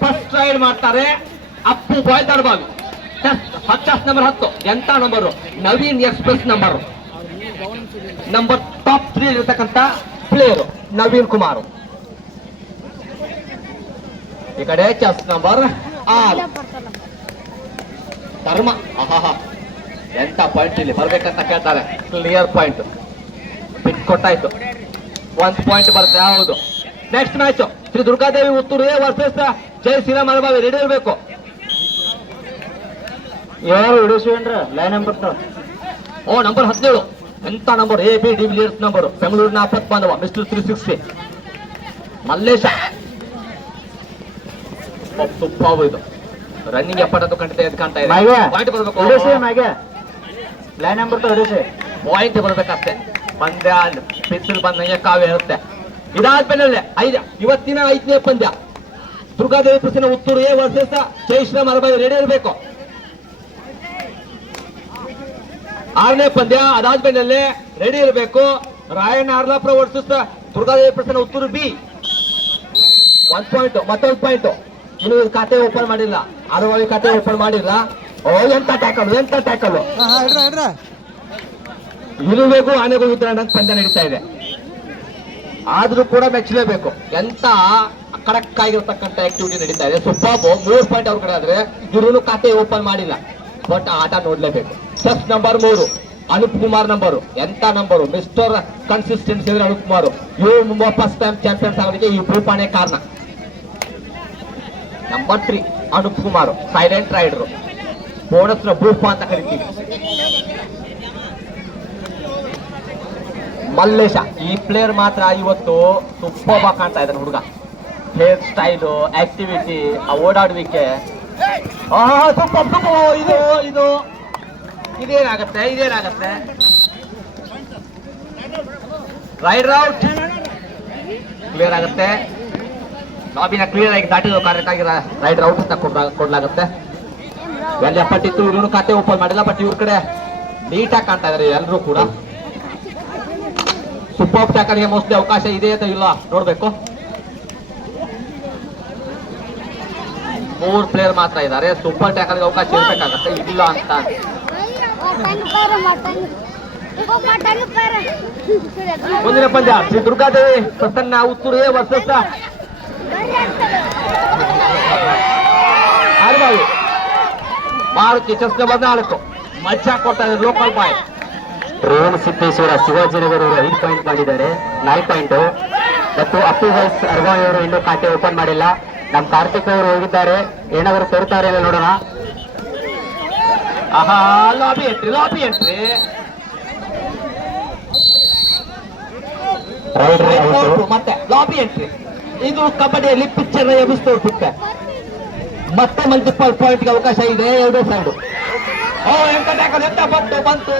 First ride ಮಾಡ್ತಾರೆ ಅಪ್ಪು ಬಾಯ್ ದರ್ಬಾವಿ. ಹತ್ತು number 10 ಎಂತ number Naveen express number top 3 ಇರತಕ್ಕಂತ ಪ್ಲೇಯರ್ ನವೀನ್ ಕುಮಾರ್. ಈ ಕಡೆ ಚೆಸ್ ನಂಬರ್ 6 ಧರ್ಮ. ಎಂತ ಪಾಯಿಂಟ್ ಇಲ್ಲಿ ಬರ್ಬೇಕಂತ ಕೇಳ್ತಾರೆ. ಕ್ಲಿಯರ್ ಪಾಯಿಂಟ್ ಬಿಟ್ ಕೊಟ್ಟಾಯ್ತು. 1 ಪಾಯಿಂಟ್ ಬರುತ್ತೆ. ಹೌದು. Next match Shri Durgadevi Uttur versus Jai Shriram Alabavi. Ready ಇರಬೇಕು. ಯಾರು ಹಿಡಿಸ್ವೇನ್ರ ಲೈನ್ ನಂಬರ್ ನಂಬರ್ 17 ಎಂತ ನಂಬರ್ AB ಡಿವಿಲಿಯರ್ಸ್ ನಂಬರ್ ಬೆಂಗಳೂರಿನ ಆಪತ್ ಬಾಂಧವ ಮಿಸ್ಟರ್ 360 ಮಲ್ಲೇಶ. ಸೂಪರ್ ಇದು ರನ್ನಿಂಗ್ ಎಪ್ಪತ್ತು ಖಂಡಿತ ಎದ್ದು ಕಾಣ್ತಾ ಇದೆ. ಪಾಯಿಂಟ್ ಬರಬೇಕು. ಲೈನ್ ನಂಬರ್ ಪಾಯಿಂಟ್ ಬರ್ಬೇಕಷ್ಟೇ. ಪಂದ್ಯ ಪಿಚ್ಚಲ್ ಬಂದಂಗೆ ಕಾವ್ಯ ಇರುತ್ತೆ. ಇದಾದ್ಮೇಲೆ ಇವತ್ತಿನ 5ನೇ ಪಂದ್ಯ ದುರ್ಗಾದೇವಿ ಪ್ರಸನ್ನ ಉತ್ತೂರು ವರ್ಸಸ್ ಜೈ ಶ್ರೀರಾಮ್ ಅಲಬಾವಿ. ರೆಡಿ ಇರಬೇಕು. 6ನೇ ಪಂದ್ಯ ಅದಾದ್ಮೇಲೆ ರೆಡಿ ಇರಬೇಕು. Rayanna Arlapura versus Durgadevi Prasanna Uttur B. 1 point ಮತ್ತೊಂದು ಪಾಯಿಂಟ್. ಇನ್ನು ಖಾತೆ ಓಪನ್ ಮಾಡಿಲ್ಲ. ಅಲಬಾವಿ ಖಾತೆ ಓಪನ್ ಮಾಡಿಲ್ಲ. ಎಂತ ಟ್ಯಾಕಲ್ ಇರುವೆಗೂ ಆನೆಗೂ ಯುದ್ಧ ಪಂದ್ಯ ನಡೀತಾ ಇದೆ. ಆದ್ರೂ ಕೂಡ ಮೆಚ್ಚಲೇಬೇಕು. ಎಂತ ಖಡಕ್ ಆಗಿರತಕ್ಕಂತ ಆಕ್ಟಿವಿಟಿ ನಡೀತಾ ಇದೆ. ಸೂಪರ್ 3 ಪಾಯಿಂಟ್ ಅವ್ರ ಕಡೆ ಆದ್ರೆ ಇವರು ಖಾತೆ ಓಪನ್ ಮಾಡಿಲ್ಲ. ಬಟ್ ಆಟ ನೋಡ್ಲೇಬೇಕು. Chest number 3 Anup Kumar number. ಎಂತ ನಂಬರು ಮಿಸ್ಟರ್ ಕನ್ಸಿಸ್ಟೆನ್ಸಿ ಅಂದ್ರೆ ಅನೂಪ್ ಕುಮಾರ್. ಇವರು ಫಸ್ಟ್ ಟೈಮ್ ಚಾಂಪಿಯನ್ಸ್ ಆಗೋದಕ್ಕೆ ಈ ಭೂಪಾನೆ ಕಾರಣ. Number 3 Anup Kumar silent raider. Bonus ಭೂಪ ಅಂತ ಕರಿತೀವಿ. ಮಲ್ಲೇಶ ಈ ಪ್ಲೇಯರ್ ಮಾತ್ರ ಇವತ್ತು ಸೂಪರ್ ಆಗಿ ಕಾಣ್ತಾ ಇದ್ದಾನೆ ಹುಡುಗ. ಹೇರ್ ಸ್ಟೈಲು, ಆಕ್ಟಿವಿಟಿ, ಓಡಾಡುವಿಕೆ ಇದು ಇದೇನಾಗತ್ತೆ ರೈಡರ್ ಔಟ್. ಕ್ಲಿಯರ್ ಆಗುತ್ತೆ. ಲಾಬಿನ ಕ್ಲಿಯರ್ ಆಗಿ ದಾಟಿರೋ ಕಾರ್ಯಕ್ಕಾಗಿ ರೈಡರ್ ಔಟ್ ಅಂತ ಕೊಡ್ಲಾಗುತ್ತೆ. ಎಲ್ಲ ಪಟ್ಟಿತ್ತು. ಇವ್ರು ಖಾತೆ ಓಪನ್ ಮಾಡಿಲ್ಲ. ಬಟ್ ಇವ್ರ ಕಡೆ ನೀಟಾಗಿ ಕಾಣ್ತಾ ಇದಾರೆ ಎಲ್ಲರೂ ಕೂಡ. ಸೂಪರ್ ಟ್ಯಾಕಲ್ಗೆ ಮೋಸ್ಟ್ಲಿ ಅವಕಾಶ ಇದೆ ಅಂತ ಇಲ್ಲ ನೋಡ್ಬೇಕು. 3 ಪ್ಲೇಯರ್ ಮಾತ್ರ ಇದ್ದಾರೆ. ಸೂಪರ್ ಟ್ಯಾಕಲ್ಗೆ ಅವಕಾಶ ಇರ್ಬೇಕಾಗತ್ತೆ. ಇಲ್ಲ ಅಂತ ಮುಂದಿನ ಪಂದ್ಯ Shri Durgadevi Prasanna Uttur versus Alabavi. Maruti chest number 4 ಮಜ್ಜಾ ಕೊಡ್ತಾ ಇದ್ದಾರೆ. Local boy Revana Siddeshwara Shivajinagar 5 point ಮಾಡಿದ್ದಾರೆ. 4 ಪಾಯಿಂಟ್. ಮತ್ತು ಅಪ್ಪು ವೈಸ್ ಅರ್ಬಾವಿ ಅವರು ಇನ್ನೂ ಖಾತೆ ಓಪನ್ ಮಾಡಿಲ್ಲ. ನಮ್ಮ ಕಾರ್ತಿಕ್ ಅವರು ಹೋಗಿದ್ದಾರೆ. ಏನಾದರೂ ತೋರ್ತಾರೆ ನೋಡೋಣ. ಲಾಬಿ ಎಂಟ್ರಿ ಮತ್ತೆ ಲಾಬಿ ಎಂಟ್ರಿ. ಇದು ಕಬಡ್ಡಿಯಲ್ಲಿ ಪಿಕ್ಚರ್ ಎಬ್ಬಿಸ್ತೋರ್ಸುತ್ತೆ. ಮತ್ತೆ ಮಲ್ಟಿಪಲ್ ಪಾಯಿಂಟ್ಗೆ ಅವಕಾಶ ಇದೆ. 2 ಸೈಡು. ಎಂತ ಟ್ಯಾಕಲ್ ಎಂತ ಬಂತು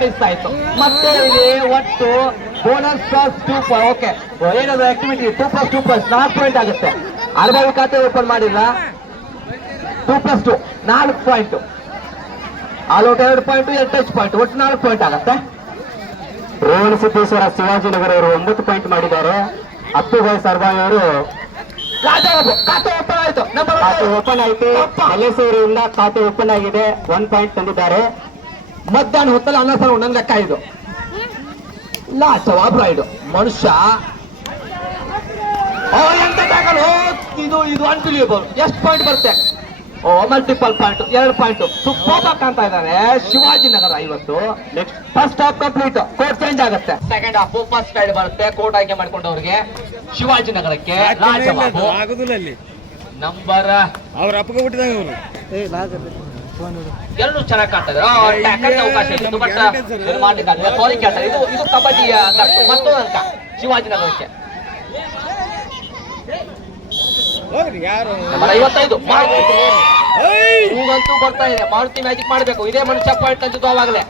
ಮಿಸ್ ಆಯ್ತು. ಮತ್ತೆ ಇಲ್ಲಿ ಒಟ್ಟು ಬೋನಸ್ ಪ್ಲಸ್ 2. ಓಕೆ ಏನಾದ್ರು ಆಕ್ಟಿವಿಟಿ 2+2 4 ಪಾಯಿಂಟ್ ಆಗುತ್ತೆ. ಅಲಬಾವಿ ಖಾತೆ ಓಪನ್ ಮಾಡಿಲ್ಲ. 2+2 4 point. All out 2 point 2 touch point ಒಟ್ಟು 4 ಪಾಯಿಂಟ್ ಆಗುತ್ತೆ. ರೇವಣ ಸಿದ್ದೇಶ್ವರ ಶಿವಾಜಿನಗರ ಅವರು 9 ಪಾಯಿಂಟ್ ಮಾಡಿದ್ದಾರೆ. ಅಪ್ಪು ವೈಸ್ ಅರ್ಬಾವಿ ಅವರು ಖಾತೆ ಓಪನ್ ಆಯ್ತು. ಖಾತೆ ಓಪನ್ ಆಯ್ತು. ಮಲ್ಲೇಶ್ವರಿಂದ ಖಾತೆ ಓಪನ್ ಆಗಿದೆ. 1 ಪಾಯಿಂಟ್ ತಂದಿದ್ದಾರೆ. ಮಧ್ಯಾಹ್ನ ಹೊತ್ತಲ್ಲಿ ಅನ್ನ ಸಾರು ನನ್ನ ಲೆಕ್ಕ. ಇದು ಜವಾಬ್ ರೈಡು ಮನುಷ್ಯ. ಎಂತ ಟ್ಯಾಕಲ್. ಇದು ಅನ್ಬಿಲಿಯಬಲ್. ಎಷ್ಟು ಪಾಯಿಂಟ್ ಬರುತ್ತೆ? Multiple point 2 point. ಸೂಪರ್ ಕಾಣ್ತಾ ಇದ್ದಾರೆ ಶಿವಾಜಿನಗರ ಇವತ್ತು. Next first half complete. Court change ಆಗುತ್ತೆ. ಸೆಕೆಂಡ್ ಹಾಫ್ ಫಸ್ಟ್ ಸೈಡ್ ಬರುತ್ತೆ. ಕೋರ್ಟ್ ಆಯ್ಕೆ ಮಾಡ್ಕೊಂಡವ್ರಿಗೆ ಶಿವಾಜಿನಗರಕ್ಕೆ ಲಾಜವಾಬು. ನಂಬರ್ ಅವ್ರ ಅಪ್ಪಗೆ ಬಿಟ್ಟಿದಾಗ ಎಲ್ಲರೂ ಚೆನ್ನಾಗಿ ಕಾಣ್ತಾ ಇದ್ದಾರೆ. ಅವಕಾಶ ಇತ್ತು ಬಟ್ ಮಾಡ್ಲಿಕ್ಕೆ ಸಾರಿ ಕೇಳ್ತಾರೆ. ಇದು ಕಬಡ್ಡಿಯ ಮತ್ತೊಂದು ಅಂಕ ಶಿವಾಜಿನಗರಕ್ಕೆ. ನಂಬರ್ 55 ಹೂಗಂತೂ ಬರ್ತಾ ಇದೆ. ಮಾರುತಿ ಮ್ಯಾಜಿಕ್ ಮಾಡಬೇಕು. ಇದೇ ಮನುಷ್ಯ ಪಾಯಿಂಟ್ ಅಂತಿದ್ದು ಅವಾಗಲೇ.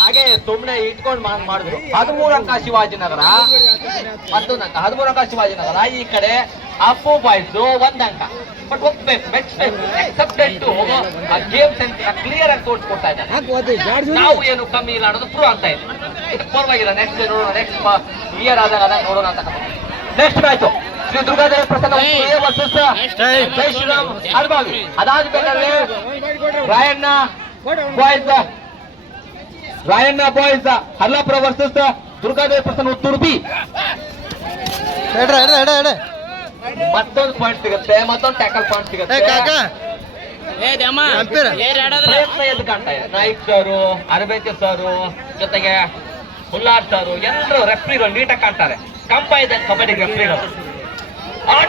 ಹಾಗೆ ಸುಮ್ನೆ ಇಟ್ಕೊಂಡು ಮಾಡಿದ್ರು. 13 ಅಂಕ ಶಿವಾಜಿನಗರ, ಮತ್ತೊಂದು ಅಂಕ 13 ಅಂಕ ಶಿವಾಜಿನಗರ. ಈ ಕಡೆ ಅಪ್ಪು ಬಾಯ್ಸ್ 1 ಅಂಕ. ಬಟ್ ಒಪ್ಬೇಕು, accepted to game sense clear ಆಗಿ ತೋರಿಸ್ಕೊಡ್ತಾ ಇದ್ದಾರೆ. ನಾವು ಏನು ಕಮ್ಮಿ ಇಲ್ಲ ಅನ್ನೋದು ಪ್ರೂವ್ ಆಗ್ತಾ ಇದೆ. ಇದು ಪರವಾಗಿಲ್ಲ. ನೆಕ್ಸ್ಟ್ ನೋಡೋಣ, ನೆಕ್ಸ್ಟ್ ಇಯರ್ ಆದಾಗ ನೋಡೋಣ ಅಂತ. Next match Shri Durgadevi Prasanna versus Jai Shriram Arbavi. ಅದಾದ್ಮೇಲೆ Rayanna boys Hallapura versus Durgadevi Prasanna Uttur B. ಮತ್ತೊಂದು ಪಾಯಿಂಟ್ ಸಿಗುತ್ತೆ, ಮತ್ತೊಂದು ಟ್ಯಾಕಲ್ ಪಾಯಿಂಟ್ ಸಿಗುತ್ತೆ. ಪ್ರಯತ್ನ ಎದ್ದು ಕಾಣ್ತಾ ಇದೆ. ನಾಯ್ಕ್ ಸರು, ಅರಬೇತಿ ಸರು, ಜೊತೆಗೆ ಹುಲ್ಲಾರ್ ಸರು, ಎಲ್ಲರೂ ರೆಫ್ರಿಗಳು ನೀಟಾಗಿ ಕಾಣ್ತಾರೆ. ಕಂಪ ಇದೆ ಕಬಡ್ಡಿ ರೆಫ್ರಿಗಳು.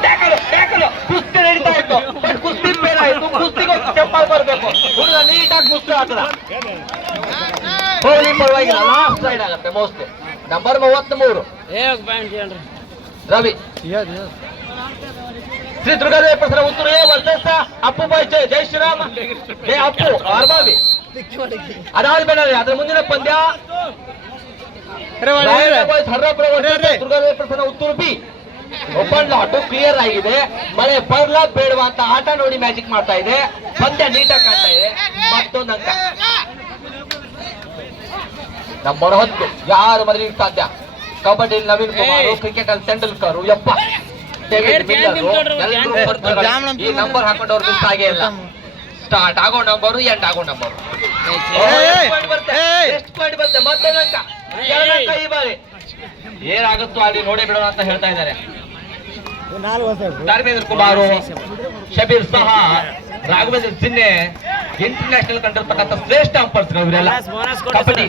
ಟ್ಯಾಕಲ್ ಕುಸ್ತಿ ನಡೀತಾ ಇತ್ತು, ಬಟ್ ಕುಸ್ತಿ ಬೇಡ ಆಯ್ತು. ಕುಸ್ತಿಗೆ ಚಪ್ಪಾಲ್ ಬರಬೇಕು. ಹುಡುಗ ನೀಟಾಗಿ ಕುಸ್ತಿ ಆಗ್ತದ. ಹೋಗ್ಲಿ ಪರವಾಗಿಲ್ಲ. ಲಾಸ್ಟ್ ರೈಡ್ ಆಗುತ್ತೆ mostly. Number 33 Ravi. Shri Durgadevi Prasanna Uttur A versus Appu boys Jai Shriram Appu Arbavi. ಅದಾದ್ಮೇಲೆ ಅದ್ರ ಮುಂದಿನ ಪಂದ್ಯ boys Harrapura versus Durgadevi Prasanna Uttur B. Open ಲಾಟು ಕ್ಲಿಯರ್ ಆಗಿದೆ. ಮಳೆ ಬರ್ಲಾ ಬೇಡವಾ ಅಂತ ಆಟ ನೋಡಿ ಮ್ಯಾಜಿಕ್ ಮಾಡ್ತಾ ಇದೆ. ಪಂದ್ಯ ನೀಟಾಗಿ ಕಾಣ್ತಾ ಇದೆ. ಮತ್ತೊಂದು ಅಂಕ. ನಂಬರ್ 10 ಯಾರು ಮರೀಲಿಕ್ಕೆ ಸಾಧ್ಯ? ಕಬಡ್ಡಿ ನವೀನ್ ಕುಮಾರ್, ಕ್ರಿಕೆಟ್ ಅಲ್ಲಿ ತೆಂಡೂಲ್ಕರ್, ಯಪ್ಪ ಡೇವಿಡ್ ಮಿಲ್ಲರ್, ಈ ನಂಬರ್ ಹಾಕೊಂಡವ್ರು ಮಿಸ್ ಆಗೇ ಇಲ್ಲ. ಸ್ಟಾರ್ಟ್ ಆಗೋ ನಂಬರು, ಎಂಡ್ ಆಗೋ ನಂಬರು. ಎಷ್ಟು ಪಾಯಿಂಟ್ ಬರುತ್ತೆ? ಮತ್ತೊಂದು ಅಂಕ, 2 ಅಂಕ ಈ ಬಾರಿ. ಏನಾಗುತ್ತೋ ಅಲ್ಲಿ ನೋಡೇ ಬಿಡೋಣ ಅಂತ ಹೇಳ್ತಾ ಇದ್ದಾರೆ. ಧರ್ಮೇಂದ್ರ ಕುಮಾರು, ಶಬೀರ್ ಸಹಾ, ರಾಘವೇಂದ್ರ ಸಿನ್ನೆ, ಇಂಟರ್ನ್ಯಾಷನಲ್ ಕಂಡಿರ್ತಕ್ಕಂಥ ಶ್ರೇಷ್ಠ ಅಂಪರ್ಸ್ ಇವರೆಲ್ಲ ಕಬಡ್ಡಿ.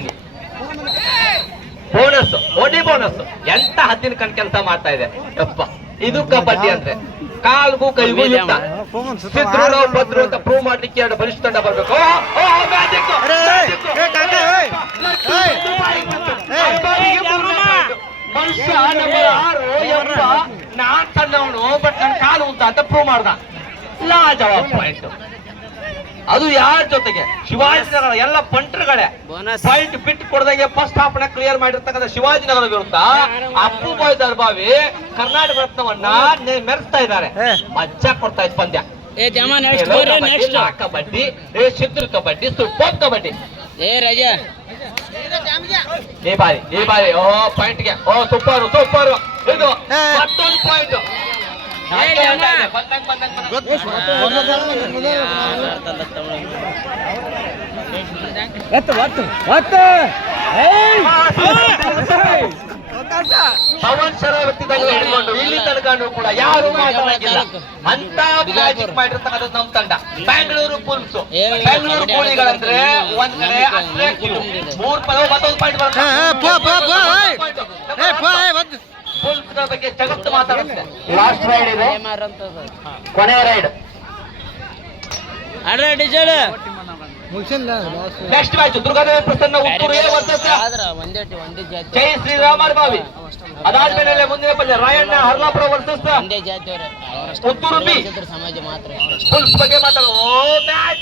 ಬೋನಸ್, ಓಡಿ ಬೋನಸ್. ಎಂತ ಹದ್ದಿನ ಕಣ್ ಕೆಲಸ ಮಾಡ್ತಾ ಇದೆ ಯಪ್ಪ. ಇದು ಕಬಡ್ಡಿ ಅಂದ್ರೆ ಕಾಲ್ಗೂ ಕೈಗೂ ಯುದ್ಧ. ಸಿದ್ರು ಬದ್ರು ಅಂತ ಪ್ರೂವ್ ಮಾಡ್ಲಿಕ್ಕೆ 2 ಬಲಿಷ್ಠ ತಂಡ ಬರ್ಬೇಕು. ಮನುಷ್ಯ ನಂಬರ್ 6 ಯಪ್ಪ, ನಾನ್ ಸಣ್ಣವನು ಬಟ್ ನನ್ ಕಾಲು ಉಂಟ ಅಂತ ಪ್ರೂವ್ ಮಾಡ್ದ. ಲಾಜವಾಬ್ ಪಾಯಿಂಟ್. ಅದು ಯಾರ ಜೊತೆಗೆ? ಶಿವಾಜಿನಗರ ಎಲ್ಲ ಪಂಟ್ರುಗಳೇ. ಪಾಯಿಂಟ್ ಬಿಟ್ಟು ಕೊಡದಂಗೆ ಫಸ್ಟ್ ಹಾಫ್ ನ ಕ್ಲಿಯರ್ ಮಾಡಿರ್ತಕ್ಕಂಥ ಶಿವಾಜಿನಗರ ವಿರುದ್ಧ ಅಪ್ಪು ಬಾಯ್ಸ್ ಅರ್ಬಾವಿ ಕರ್ನಾಟಕ ರತ್ನವನ್ನ ಮೆರೆಸ್ತಾ ಇದ್ದಾರೆ. ಮಜ್ಜಾ ಕೊಡ್ತಾ ಇದ್ ಪಂದ್ಯ. ಕಬಡ್ಡಿ, ಸಿದ್ರು ಕಬಡ್ಡಿ, ಸೂಪರ್ ಕಬಡ್ಡಿ. ಈ ಬಾರಿ ಪಾಯಿಂಟ್ಗೆ ಸೂಪರ್ ಇದು ಮತ್ತೊಂದು ಪಾಯಿಂಟ್. ಪವನ್ ಶರಾವತಿ ಹಿಡ್ಕೊಂಡು ಇಲ್ಲಿ ತನಕ ಕೂಡ ಯಾರು ಮಾತಾಡಂಗಿಲ್ಲ ಅಂತ ಮ್ಯಾಜಿಕ್ ಮಾಡಿರ್ತಕ್ಕಂಥ ನಮ್ ತಂಡ ಬ್ಯಾಂಗ್ಳೂರು ಬುಲ್ಸ್. ಬೆಂಗಳೂರು ಕೋಳಿಗಳಂದ್ರೆ ಒಂದ್ ಕಡೆ ಅಟ್ರಾಕ್ಟಿವ್. 3 ಪದ ಮತ್ತೊಂದು ಪಾಯಿಂಟ್ ಬರುತ್ತೆ. ಬುಲ್ಸ್ ಬಗ್ಗೆ ಜಗತ್ತು ಮಾತಾಡುತ್ತೆ. ಲಾಸ್ಟ್ ರೈಡ್ ಇದೆ, ಕೊನೆಯ raid. Next match Durgadevi Prasanna Uttur A versus Jai Shriram Arbavi. ಅದಾದ್ಮೇಲೆ ಮುಂದಿನ ಪಂದ್ಯ Rayanna Harlapura versus Uttur B. Bulls ಬಗ್ಗೆ ಮಾತಾಡೋ ಮ್ಯಾಚ್